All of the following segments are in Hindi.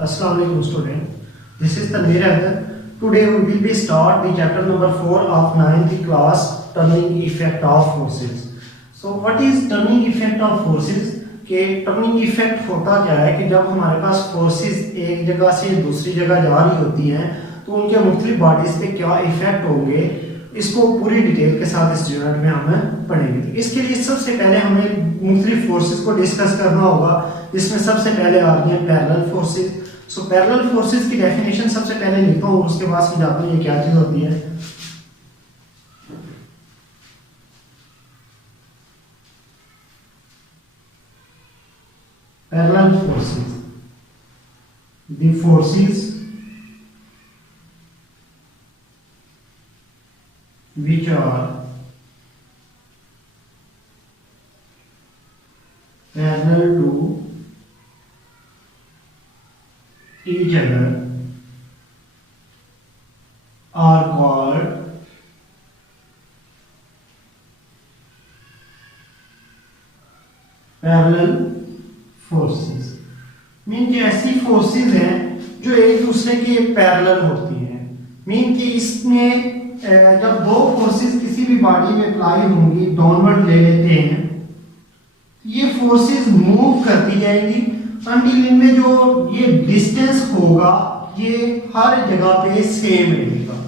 Assalamu alaikum student. This is Tanveer Ahmed. Today we will be start the chapter number 4 of 9th class, turning effect of forces. So what is turning effect of forces? कि टर्निंग इफेक्ट होता क्या है कि जब हमारे पास फोर्सेस एक जगह से दूसरी जगह जा रही होती हैं तो उनके मुख्तलिफ बॉडीज पे क्या इफेक्ट होंगे, इसको पूरी डिटेल के साथ इस यूनिट में हम पढ़ेंगे। इसके लिए सबसे पहले हमें मुख्तलिफ फोर्सेस को डिस्कस करना होगा, जिसमें सबसे पहले आ रही है parallel forces. So parallel forces की डेफिनेशन सबसे पहले लिखता हूँ, उसके बाद समझाता हूँ ये क्या चीज होती है। Parallel forces, the forces which are parallel to each other are called parallel forces. Mean कि ऐसी फोर्सेस हैं जो एक दूसरे के पैरेलल होती हैं। मीन कि इसमें जब दो फोर्सेस किसी भी बॉडी में अप्लाई होंगी, डाउनवर्ड ले लेते हैं, ये फोर्सेस मूव करती जाएंगी अंटिल इनमें जो ये डिस्टेंस होगा ये हर जगह पे सेम रहेगा।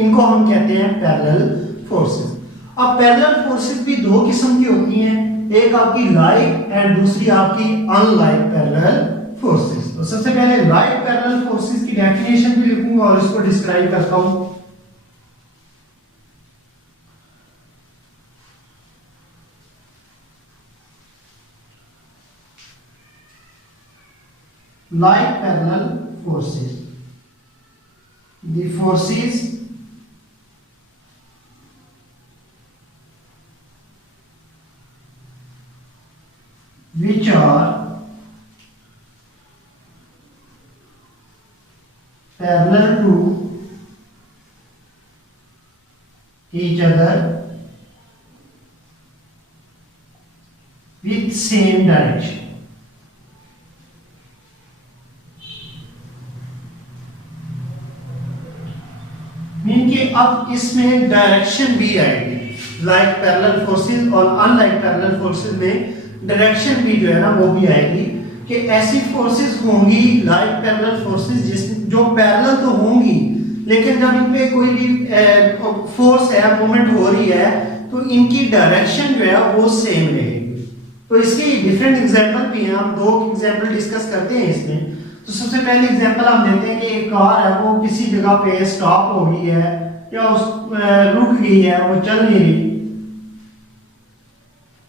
इनको हम कहते हैं पैरेलल फोर्सेस। अब पैरेलल फोर्सेस भी दो किस्म की होती हैं, एक आपकी लाइक एंड दूसरी आपकी अनलाइक पैरेलल फोर्सेस। तो सबसे पहले लाइक पैरेलल फोर्सेस की डेफिनेशन भी लिखूंगा और इसको डिस्क्राइब करता हूं। Like parallel forces, the forces which are parallel to each other with same direction। Mean कि अब इसमें डायरेक्शन भी आएगी। लाइक पैरेलल फोर्सेस और अनलाइक पैरेलल फोर्सेस में डायरेक्शन भी जो है ना वो भी आएगी कि ऐसी फोर्सेस होंगी लाइक पैरेलल फोर्सेस जिस जो पैरेलल तो होंगी, लेकिन जब इन पे कोई भी फोर्स है, मूवमेंट हो रही है, तो इनकी डायरेक्शन जो है वो सेम रहेगी। तो इसके डिफरेंट एग्जांपल भी हैं, हम दो एग्जांपल डिस्कस करते हैं इसमें। तो सबसे पहले एग्जांपल हम लेते हैं कि एक कार है वो किसी जगह पे स्टॉप हो गई है या रुक गई है, वो चल नहीं रही,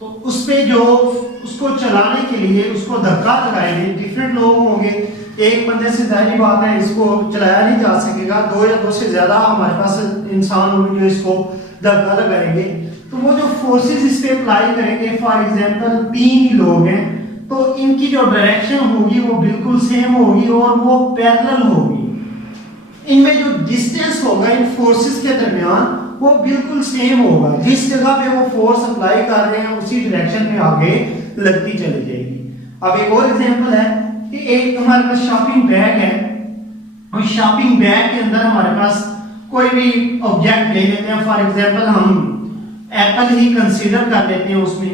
तो उस पे जो उसको चलाने के लिए उसको धक्का लगाएंगे, डिफरेंट लोग होंगे। एक बंदे से जाहिर बात है इसको चलाया नहीं जा सकेगा, दो या दो से ज्यादा हमारे पास इंसान होंगे जो इसको धक्का लगाएंगे। तो वो जो फोर्सेस इस पे अप्लाई करेंगे, फॉर एग्जांपल 3 लोग हैं, तो इनकी जो डायरेक्शन होगी वो बिल्कुल सेम होगी और वो पैरेलल होगी। इनमें जो डिस्टेंस होगा इन फोर्सेस के दरमियान वो बिल्कुल सेम होगा। जिस जगह पे वो फोर्स अप्लाई कर रहे हैं उसी डायरेक्शन में आगे लगती चली जाएगी। अब एक और एग्जांपल है कि एक हमारे पास शॉपिंग बैग है और शॉपिंग बैग के अंदर हमारे पास कोई भी ऑब्जेक्ट ले लेते हैं, फॉर एग्जांपल हम एप्पल ही कंसीडर कर लेते हैं, उसमें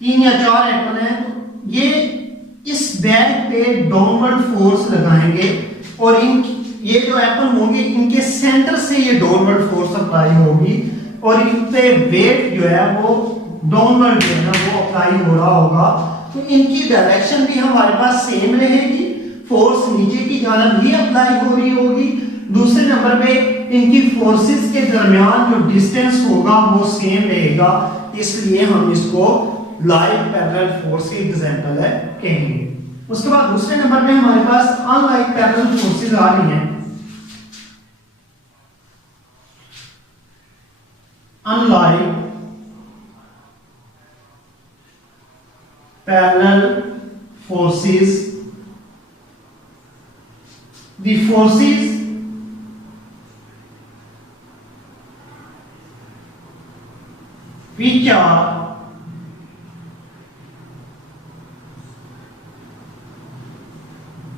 3 या 4 एप्पल हैं, तो ये इस बैग पे डाउनवर्ड फोर्स लगाएंगे और ये जो एप्पल होंगे इनके सेंटर से ये डाउनवर्ड फोर्स अप्लाई होगी और इन पे वेट जो है वो डाउनवर्ड जो है ना वो अप्लाई हो रहा होगा। तो इनकी डायरेक्शन भी हमारे पास सेम रहेगी, फोर्स नीचे की जानब भी अप्लाई हो रही होगी। दूसरे नंबर पे इनकी फोर्सेस के दरमियान जो डिस्टेंस होगा वो सेम रहेगा, इसलिए हम इसको लाइक पैरेलल फोर्स की एग्जांपल है कहेंगे। उसके बाद दूसरे नंबर पे हमारे पास अनलाइक पैरेलल फोर्सेस आ रही हैं। Unlike parallel forces, the forces which are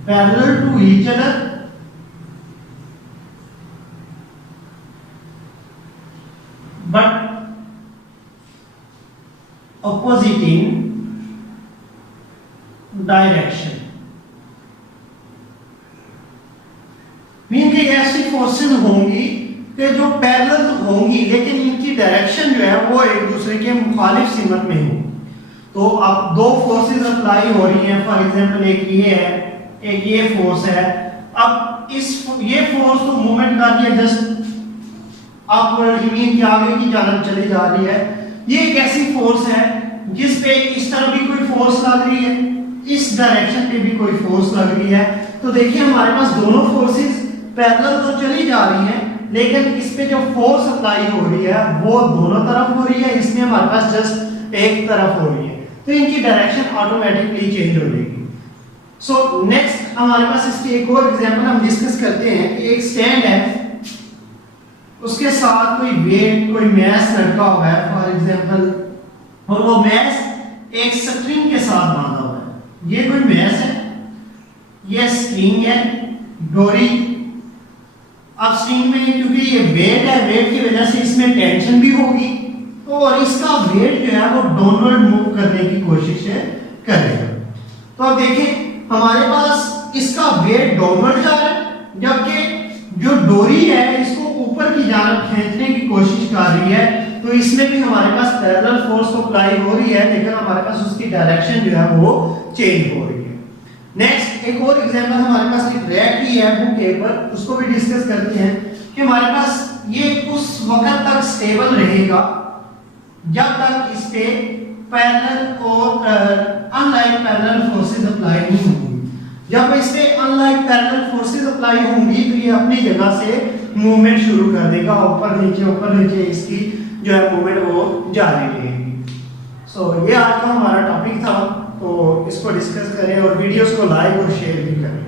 parallel to each other but opposite in direction. Mean कि ऐसी फोर्सेस होंगी कि जो पैरेलल होंगी लेकिन इनकी डायरेक्शन जो है वो एक दूसरे के मुखालिफ सिमत में हो। तो अब दो फोर्सेस अप्लाई हो रही हैं, फॉर एग्जांपल एक ये है, एक ये फोर्स है। अब ये फोर्स तो मूवमेंट कर रही है जस्ट अपवर्ड, जमीन के आगे की जानब चली जा रही है। ये एक ऐसी फोर्स है जिस पे इस तरफ भी कोई फोर्स लग रही है, इस डायरेक्शन पे भी कोई फोर्स लग रही है। तो देखिए हमारे पास दोनों फोर्सेस पैरेलल तो चली जा रही हैं लेकिन इस पे जो फोर्स अप्लाई हो रही है वो दोनों तरफ हो रही है, इसमें हमारे पास जस्ट एक तरफ हो रही है। तो इनकी डायरेक्शन ऑटोमेटिकली चेंज हो जाएगी। सो नेक्स्ट हमारे पास इसकी एक और एग्जांपल हम डिस्कस करते हैं कि एक स्टैंड है, उसके साथ कोई वेट कोई मैस लटका हुआ है फॉर एग्जांपल, और वो मैस एक स्ट्रिंग के साथ बांधा हुआ है। ये कोई मैस है, ये स्ट्रिंग है, डोरी। अब स्ट्रिंग में क्योंकि ये वेट है, वेट की वजह से इसमें टेंशन भी होगी और इसका वेट जो है वो डाउनवर्ड मूव करने की कोशिश करेगा। तो अब देखें हमारे पास इसका वेट डाउनवर्ड जा रहा है जबकि जो डोरी है इसको ऊपर की जानब खींचने की कोशिश कर रही है। तो इसमें भी हमारे पास पैरेलल फोर्स तो अप्लाई हो रही है लेकिन हमारे पास उसकी डायरेक्शन जो है वो चेंज हो रही है। नेक्स्ट एक और एग्जांपल हमारे पास एक रैक की है बुक के ऊपर, उसको भी डिस्कस करते हैं कि हमारे पास ये उस वक्त तक स्टेबल रहेगा जब तक इस पे पैरेलल और अनलाइक पैरेलल फोर्सेस अप्लाई नहीं होंगी। जब इस पे अनलाइक पैरेलल फोर्सेस अप्लाई होंगी तो ये अपनी जगह से मूवमेंट शुरू कर देगा, ऊपर नीचे इसकी जो है मूवमेंट वो जारी रहेगी। सो ये आज का हमारा टॉपिक था, तो इसको डिस्कस करें और वीडियोस को लाइक और शेयर भी करें।